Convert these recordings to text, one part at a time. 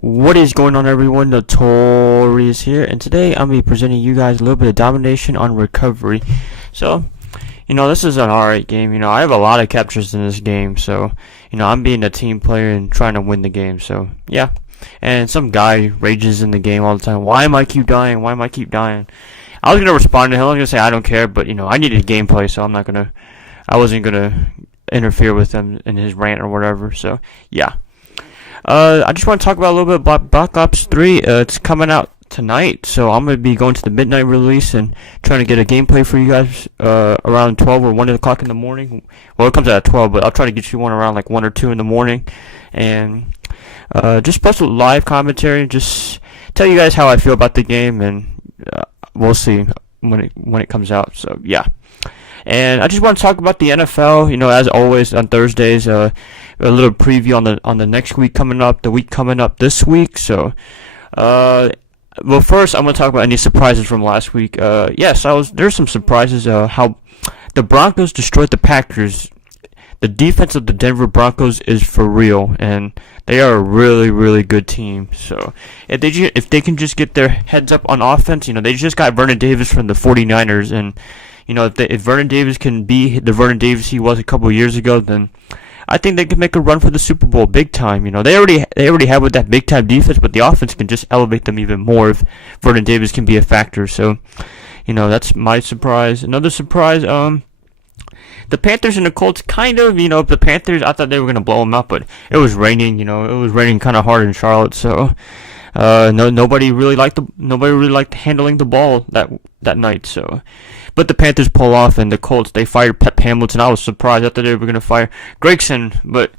What is going on, everyone? Notorious here, and today I'm going to be presenting you guys a little bit of domination on recovery. So, this is an alright game. I have a lot of captures in this game, so, I'm being a team player and trying to win the game, so, yeah. And some guy rages in the game all the time. Why am I keep dying? Why am I keep dying? I was going to respond to him. I was going to say I don't care, but, I needed gameplay, so I wasn't going to interfere with him in his rant or whatever, so, yeah. I just want to talk about a little bit about Black Ops 3. It's coming out tonight, so I'm going to be going to the midnight release and trying to get a gameplay for you guys around 12 or 1 o'clock in the morning. Well, it comes out at 12, but I'll try to get you one around like 1 or 2 in the morning. And just post a live commentary, just tell you guys how I feel about the game, and we'll see when it comes out. So, yeah. And I just want to talk about the NFL. As always on Thursdays, a little preview on the next week coming up, the week coming up this week. So, well, first I'm going to talk about any surprises from last week. Yes, there's some surprises. How the Broncos destroyed the Packers. The defense of the Denver Broncos is for real, and they are a really, really good team. So if they can just get their heads up on offense, they just got Vernon Davis from the 49ers, and if Vernon Davis can be the Vernon Davis he was a couple of years ago, then I think they can make a run for the Super Bowl big time. They already have with that big time defense, but the offense can just elevate them even more if Vernon Davis can be a factor. So, that's my surprise. Another surprise, the Panthers and the Colts kind of, the Panthers, I thought they were going to blow them out, but it was raining, it was raining kind of hard in Charlotte, so nobody really liked handling the ball that night, so. But the Panthers pull off, and the Colts, they fired Pep Hamilton. I was surprised. I thought they were going to fire Gregson, but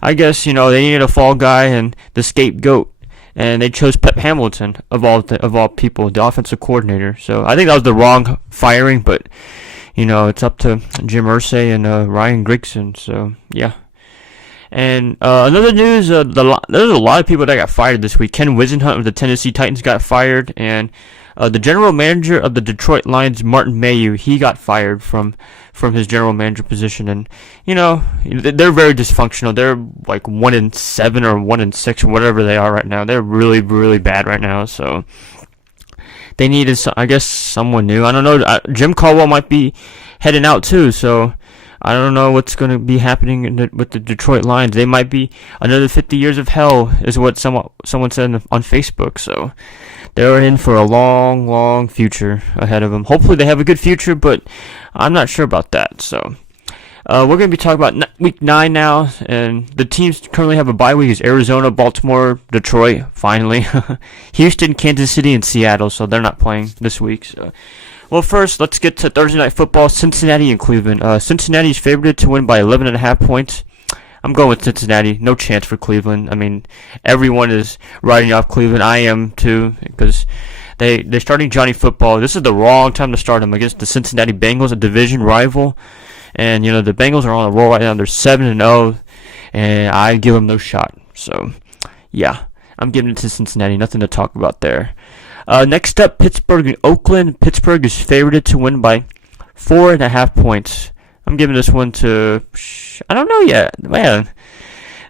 I guess, they needed a fall guy and the scapegoat, and they chose Pep Hamilton of all people, the offensive coordinator. So I think that was the wrong firing, but it's up to Jim Irsay and Ryan Grigson. So yeah. And another news, there's a lot of people that got fired this week. Ken Wisenhunt of the Tennessee Titans got fired, and the general manager of the Detroit Lions, Martin Mayhew, he got fired from his general manager position. And they're very dysfunctional. They're like 1-7 or 1-6 or whatever they are right now. They're really, really bad right now. So they needed, I guess, someone new. I don't know. Jim Caldwell might be heading out too. So I don't know what's going to be happening with the Detroit Lions. They might be another 50 years of hell, is what someone said on Facebook. So they're in for a long, long future ahead of them. Hopefully they have a good future, but I'm not sure about that. So we're going to be talking about Week 9 now, and the teams currently have a bye week. Is Arizona, Baltimore, Detroit, finally. Houston, Kansas City, and Seattle, so they're not playing this week. So. Well, first, let's get to Thursday Night Football, Cincinnati and Cleveland. Cincinnati's favored to win by 11.5 points. I'm going with Cincinnati. No chance for Cleveland. I mean, everyone is riding off Cleveland. I am, too, because they're starting Johnny Football. This is the wrong time to start him against the Cincinnati Bengals, a division rival. And, the Bengals are on a roll right now. They're 7-0, and I give them no shot. So, yeah, I'm giving it to Cincinnati. Nothing to talk about there. Next up, Pittsburgh and Oakland. Pittsburgh is favored to win by 4.5 points. I'm giving this one to, I don't know yet. Man,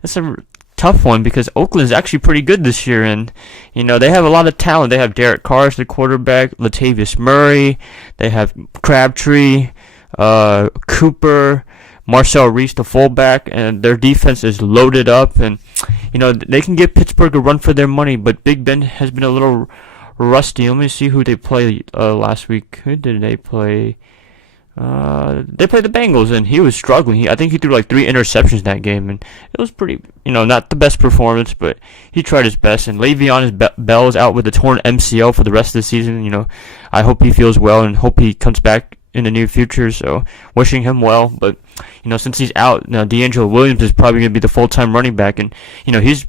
that's a tough one because Oakland is actually pretty good this year. And, they have a lot of talent. They have Derek Carr as the quarterback, Latavius Murray. They have Crabtree, Cooper, Marcel Reese, the fullback. And their defense is loaded up. And, they can give Pittsburgh a run for their money. But Big Ben has been a little rusty. Let me see who they played last week. Who did they play? They played the Bengals, and he was struggling. I think he threw like 3 interceptions that game, and it was pretty, not the best performance, but he tried his best. And Le'Veon Bell is out with a torn MCL for the rest of the season. I hope he feels well and hope he comes back in the near future. So wishing him well. But since he's out, now D'Angelo Williams is probably going to be the full-time running back, and he's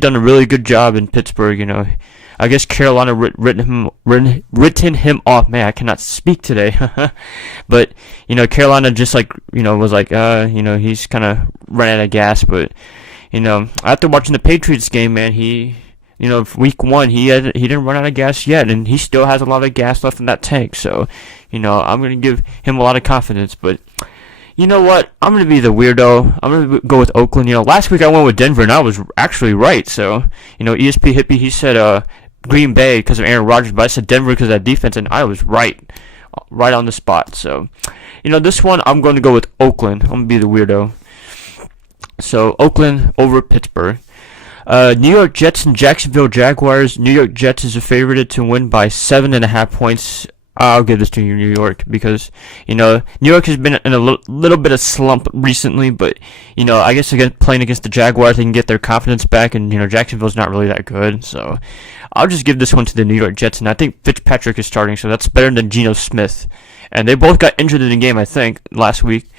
done a really good job in Pittsburgh. I guess Carolina written him off. Man, I cannot speak today. But, Carolina just was like, he's kind of running out of gas. But, after watching the Patriots game, man, week 1, he didn't run out of gas yet. And he still has a lot of gas left in that tank. So, I'm going to give him a lot of confidence. But, You know what? I'm gonna be the weirdo. I'm gonna go with Oakland. You know, last week I went with Denver, and I was actually right. So, you know, ESP Hippie, he said Green Bay because of Aaron Rodgers, but I said Denver because of that defense, and I was right on the spot. So, you know, this one I'm going to go with Oakland. I'm gonna be the weirdo. So Oakland over Pittsburgh. New York Jets and Jacksonville Jaguars. New York Jets is favored to win by 7.5 points. I'll give this to New York because, you know, New York has been in a little bit of slump recently, but, you know, I guess playing against the Jaguars, they can get their confidence back, and, you know, Jacksonville's not really that good, so I'll just give this one to the New York Jets, and I think Fitzpatrick is starting, so that's better than Geno Smith, and they both got injured in the game, I think, last week.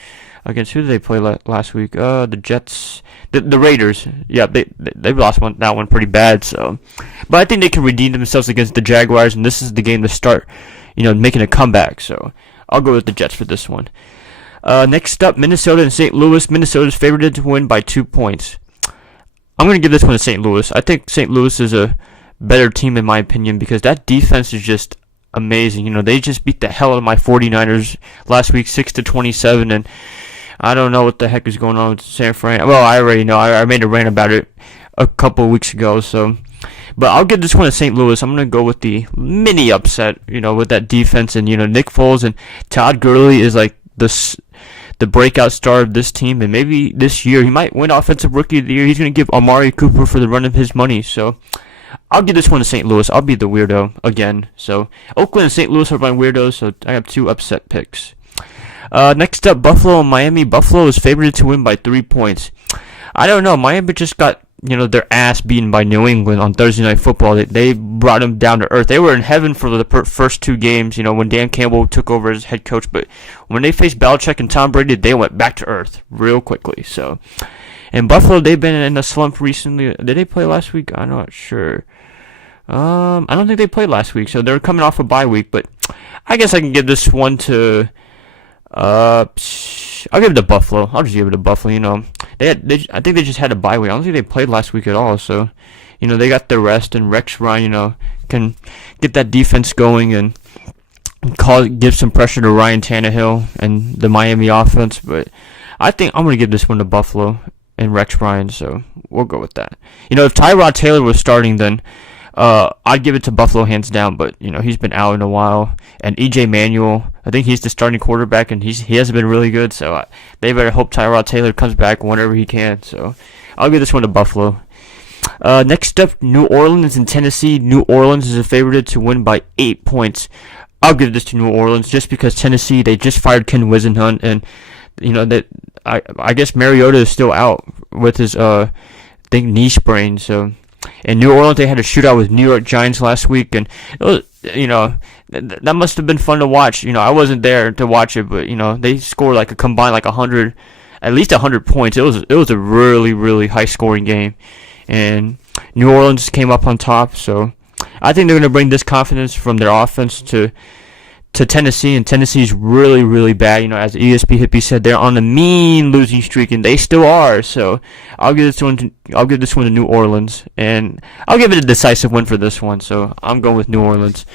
Against who did they play last week? The Jets, the Raiders. Yeah, they lost that one pretty bad. So, but I think they can redeem themselves against the Jaguars, and this is the game to start, you know, making a comeback. So I'll go with the Jets for this one. Next up, Minnesota and St. Louis. Minnesota's favored to win by 2 points. I'm gonna give this one to St. Louis. I think St. Louis is a better team in my opinion because that defense is just amazing. You know, they just beat the hell out of my 49ers last week, 6-27, and I don't know what the heck is going on with San Fran. Well, I already know. I made a rant about it a couple of weeks ago. So, but I'll give this one to St. Louis. I'm gonna go with the mini upset. You know, with that defense and, you know, Nick Foles and Todd Gurley is like the breakout star of this team, and maybe this year he might win Offensive Rookie of the Year. He's gonna give Amari Cooper for the run of his money. So I'll give this one to St. Louis. I'll be the weirdo again. So Oakland and St. Louis are my weirdos. So I have 2 upset picks. Next up, Buffalo and Miami. Buffalo is favored to win by 3 points. I don't know. Miami just got, you know, their ass beaten by New England on Thursday Night Football. They brought them down to earth. They were in heaven for the first 2 games, you know, when Dan Campbell took over as head coach. But when they faced Belichick and Tom Brady, they went back to earth real quickly. So, and Buffalo, they've been in a slump recently. Did they play last week? I'm not sure. I don't think they played last week, so they're coming off a bye week. But I guess I can give this one to. I'll give it to Buffalo. I'll just give it to Buffalo. You know, I think they just had a bye week. I don't think they played last week at all. So, you know, they got their rest, and Rex Ryan, you know, can get that defense going and give some pressure to Ryan Tannehill and the Miami offense. But I think I'm gonna give this one to Buffalo and Rex Ryan. So we'll go with that. You know, if Tyrod Taylor was starting, then I'd give it to Buffalo hands down, but, you know, he's been out in a while. And EJ Manuel, I think he's the starting quarterback, and he hasn't been really good, so they better hope Tyrod Taylor comes back whenever he can. So I'll give this one to Buffalo. Next up, New Orleans and Tennessee. New Orleans is a favorite to win by 8 points. I'll give this to New Orleans just because Tennessee, they just fired Ken Wisenhunt, and, you know, that I guess Mariota is still out with his knee sprain, so. In New Orleans, they had a shootout with New York Giants last week, and it was, you know, that must have been fun to watch. You know, I wasn't there to watch it, but, you know, they scored like a combined like 100, at least 100 points. It was a really, really high scoring game, and New Orleans came up on top. So I think they're going to bring this confidence from their offense to Tennessee, and Tennessee's really, really bad. You know, as ESP Hippie said, they're on a mean losing streak, and they still are. So I'll give this one to New Orleans, and I'll give it a decisive win for this one. So I'm going with New Orleans.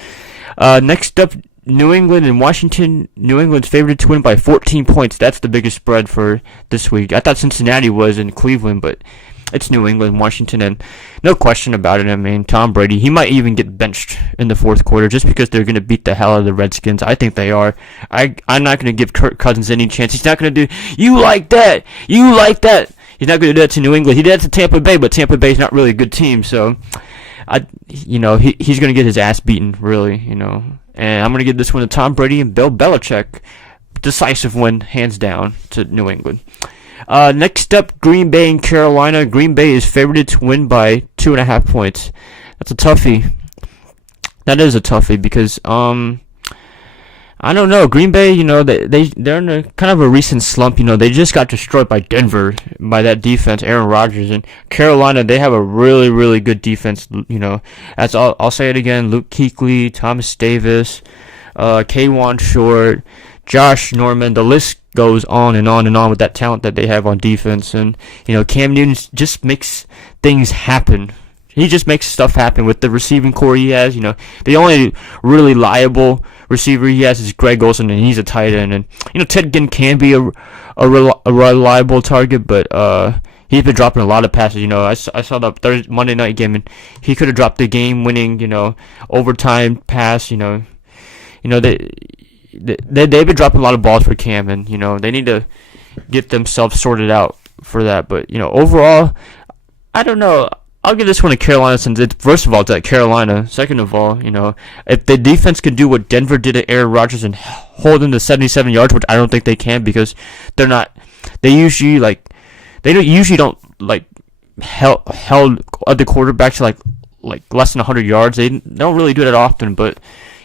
Next up, New England and Washington. New England's favored to win by 14 points. That's the biggest spread for this week. I thought Cincinnati was in Cleveland, but it's New England, Washington, and no question about it. I mean, Tom Brady, he might even get benched in the 4th quarter just because they're going to beat the hell out of the Redskins. I think they are. I'm not going to give Kirk Cousins any chance. He's not going to do, you like that. He's not going to do that to New England. He did that to Tampa Bay, but Tampa Bay's not really a good team. So, you know, he's going to get his ass beaten, really, you know. And I'm going to give this one to Tom Brady and Bill Belichick. Decisive win, hands down, to New England. Next up, Green Bay and Carolina. Green Bay is favored to win by 2.5 points. That's a toughie. That is a toughie because I don't know. Green Bay, you know, they're in a kind of a recent slump. You know, they just got destroyed by Denver, by that defense, Aaron Rodgers. And Carolina, they have a really, really good defense. You know, I'll say it again: Luke Kuechly, Thomas Davis, K'Wan Short, Josh Norman. The list goes on and on and on with that talent that they have on defense. And, you know, Cam Newton just makes things happen. He just makes stuff happen with the receiving core he has. You know, the only really liable receiver he has is Greg Olsen, and he's a tight end. And Ted Ginn can be a reliable target, but he's been dropping a lot of passes. I saw the Monday night game, and he could have dropped the game-winning, overtime pass. They've been dropping a lot of balls for Cam, and they need to get themselves sorted out for that. But overall, I don't know. I'll give this one to Carolina since first of all it's at Carolina. Second of all, if the defense can do what Denver did to Aaron Rodgers and hold him to 77 yards, which I don't think they can because they're not. They usually don't held other quarterbacks to like less than 100 yards. They don't really do that often, but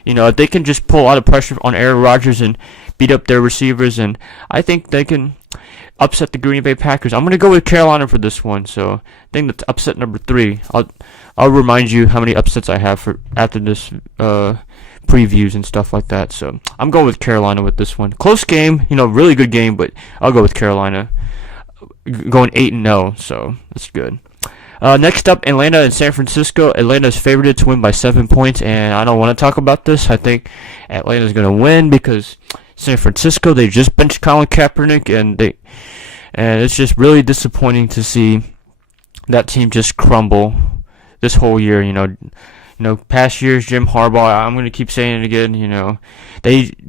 if they can just pull a lot of pressure on Aaron Rodgers and beat up their receivers, and I think they can upset the Green Bay Packers. I'm going to go with Carolina for this one. So I think that's upset number 3. I'll remind you how many upsets I have for after this previews and stuff like that. So I'm going with Carolina with this one. Close game, really good game, but I'll go with Carolina. Going 8-0, so that's good. Next up, Atlanta and San Francisco. Atlanta is favored to win by 7 points, and I don't want to talk about this. I think Atlanta is going to win because San Francisco, they just benched Colin Kaepernick, and it's just really disappointing to see that team just crumble this whole year. Past years, Jim Harbaugh, I'm going to keep saying it again,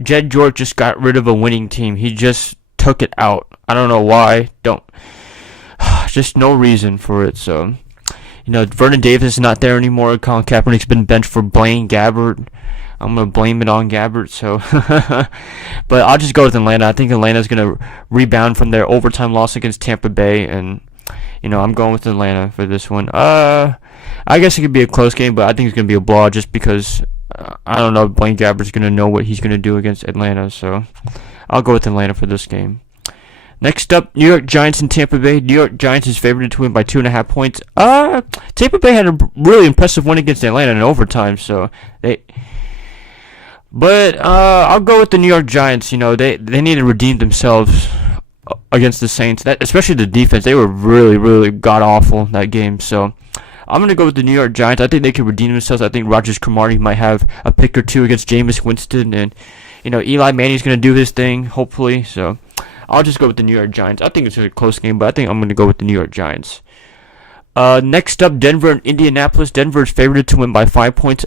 Jed George just got rid of a winning team. He just took it out. I don't know why. Just no reason for it. So, Vernon Davis is not there anymore. Colin Kaepernick's been benched for Blaine Gabbert. I'm going to blame it on Gabbert. So, but I'll just go with Atlanta. I think Atlanta's going to rebound from their overtime loss against Tampa Bay. And, I'm going with Atlanta for this one. I guess it could be a close game, but I think it's going to be a blowout just because I don't know if Blaine Gabbert's going to know what he's going to do against Atlanta. So, I'll go with Atlanta for this game. Next up, New York Giants and Tampa Bay. New York Giants is favored to win by 2.5 points. Tampa Bay had a really impressive win against Atlanta in overtime, But I'll go with the New York Giants. They need to redeem themselves against the Saints. Especially the defense. They were really, really god awful that game. So I'm gonna go with the New York Giants. I think they can redeem themselves. I think Rogers Cromartie might have a pick or two against Jameis Winston, and Eli Manning's gonna do his thing hopefully. So I'll just go with the New York Giants. I think it's a close game, but I think I'm going to go with the New York Giants. Next up, Denver and Indianapolis. Denver is favored to win by 5 points.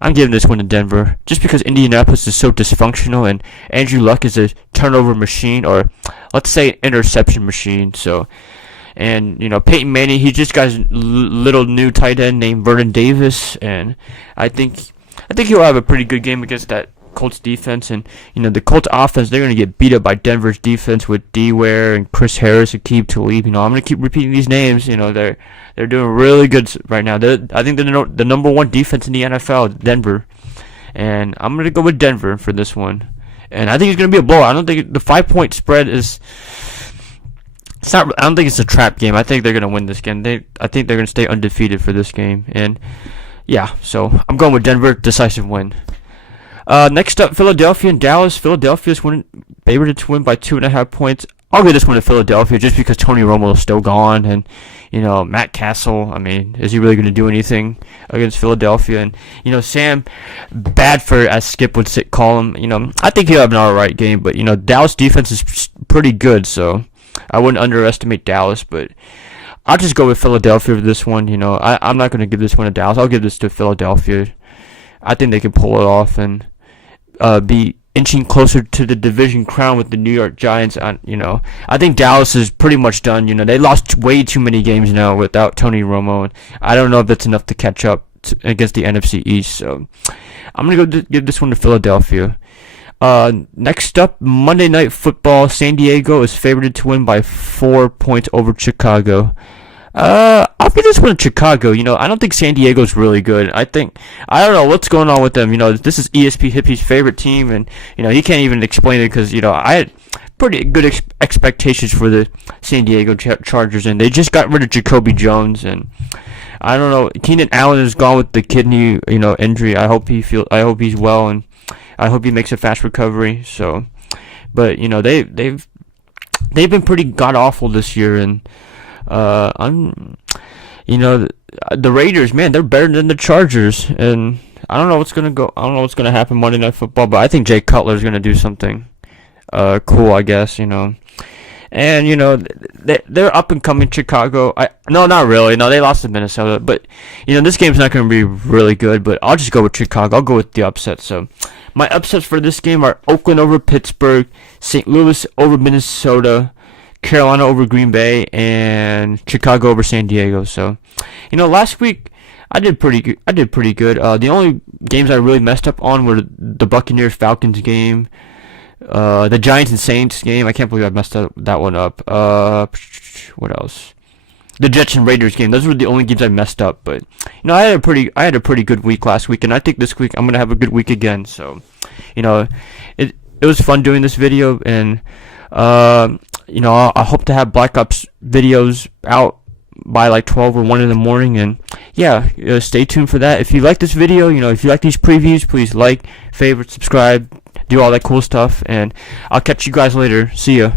I'm giving this one to Denver just because Indianapolis is so dysfunctional, and Andrew Luck is a turnover machine, or let's say an interception machine. So, and Peyton Manning, he just got a little new tight end named Vernon Davis, and I think he'll have a pretty good game against that Colts defense. And the Colts offense, they're going to get beat up by Denver's defense with D Ware and Chris Harris and Aqib Talib. I'm going to keep repeating these names. They're doing really good right now. I think they're the number 1 defense in the NFL, Denver, and I'm going to go with Denver for this one. And I think it's going to be a blowout. I don't think the 5-point spread is. It's not. I don't think it's a trap game. I think they're going to win this game. I think they're going to stay undefeated for this game. And yeah, so I'm going with Denver, decisive win. Next up, Philadelphia and Dallas. Philadelphia's favored to win by 2.5 points. I'll give this one to Philadelphia just because Tony Romo is still gone, and Matt Castle. I mean, is he really going to do anything against Philadelphia? And Sam Bradford, as Skip would call him. I think he'll have an alright game, but Dallas defense is pretty good, so I wouldn't underestimate Dallas. But I'll just go with Philadelphia for this one. I'm not going to give this one to Dallas. I'll give this to Philadelphia. I think they can pull it off and be inching closer to the division crown with the New York Giants. I think Dallas is pretty much done. They lost way too many games now without Tony Romo, and I don't know if that's enough to catch up against the NFC East. So I'm gonna give this one to Philadelphia. Next up, Monday Night Football. San Diego is favored to win by 4 points over Chicago. I'll give this one to Chicago. I don't think San Diego's really good. I don't know what's going on with them. This is ESP Hippie's favorite team, and he can't even explain it because I had pretty good expectations for the San Diego Chargers, and they just got rid of Jacoby Jones, and I don't know. Keenan Allen is gone with the kidney injury. I hope he's well, and I hope he makes a fast recovery. So, but they've been pretty god awful this year, and the Raiders, man, they're better than the Chargers, and I don't know what's gonna happen Monday Night Football, but I think Jay Cutler's gonna do something cool, I guess, And they're up and coming Chicago. No, not really. No, they lost to Minnesota, but this game's not going to be really good. But I'll just go with Chicago. I'll go with the upset. So my upsets for this game are Oakland over Pittsburgh, St. Louis over Minnesota, Carolina over Green Bay, and Chicago over San Diego. So last week I did pretty good. The only games I really messed up on were the Buccaneers Falcons game. The Giants and Saints game, I can't believe I messed that one up. What else? The Jets and Raiders game. Those were the only games I messed up. But I had a pretty good week last week, and I think this week I'm gonna have a good week again. So, it was fun doing this video, and I hope to have Black Ops videos out by like 12 or 1 in the morning, and stay tuned for that. If you like this video, if you like these previews, please like, favorite, subscribe, do all that cool stuff, and I'll catch you guys later. See ya.